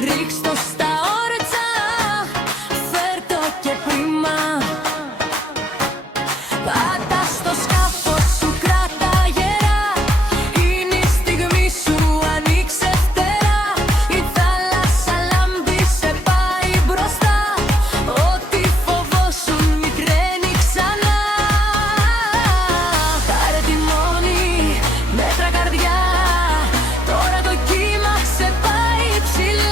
Ρίξ' το στα όρτσα, φέρ' το και πρίμα. Πάτα στο σκάφος σου, κράτα γερά. Είναι η στιγμή σου, ανοίξε φτερά. Η θάλασσα λάμπει, σε πάει μπροστά. Ό,τι φοβόσουν μικραίνει ξανά. Πάρε τιμόνι, μέτρα καρδιά. Τώρα το κύμα σε πάει ψηλά.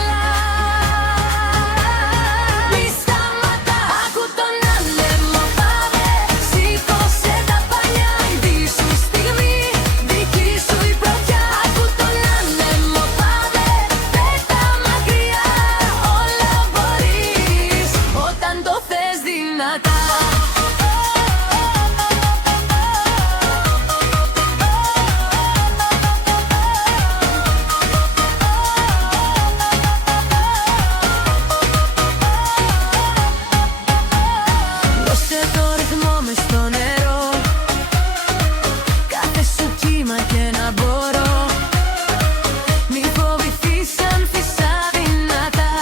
Μη σταματά, άκου τον άνεμο, πάμε. Σήκωσε τα πανιά, η δική σου στιγμή, δική σου η πρωτιά. Άκου τον άνεμο, πάμε. Πέτα μακριά, όλα μπορείς όταν το θες δυνατά. Δώσε το ρυθμό μες στο νερό, κάθε σου κύμα και ένα μπορώ. Μη φοβηθείς αν φυσά δυνατά,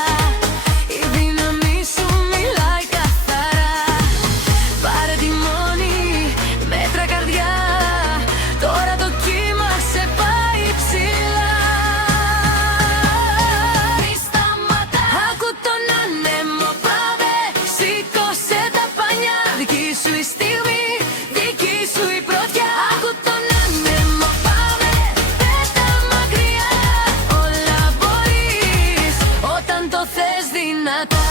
η δύναμη σου μιλάει καθαρά. Πάρε τιμόνι, μέτρα καρδιά, τώρα το κύμα σε πάει ψηλά. Μη σταματά, άκου τον άνεμο, πάμε. Σήκωσε τα πανιά, δική σου η στιγμή, δική σου η πρωτιά. Άκου τον άνεμο, πάμε. Πέτα μακριά, όλα μπορείς όταν το θες δυνατά.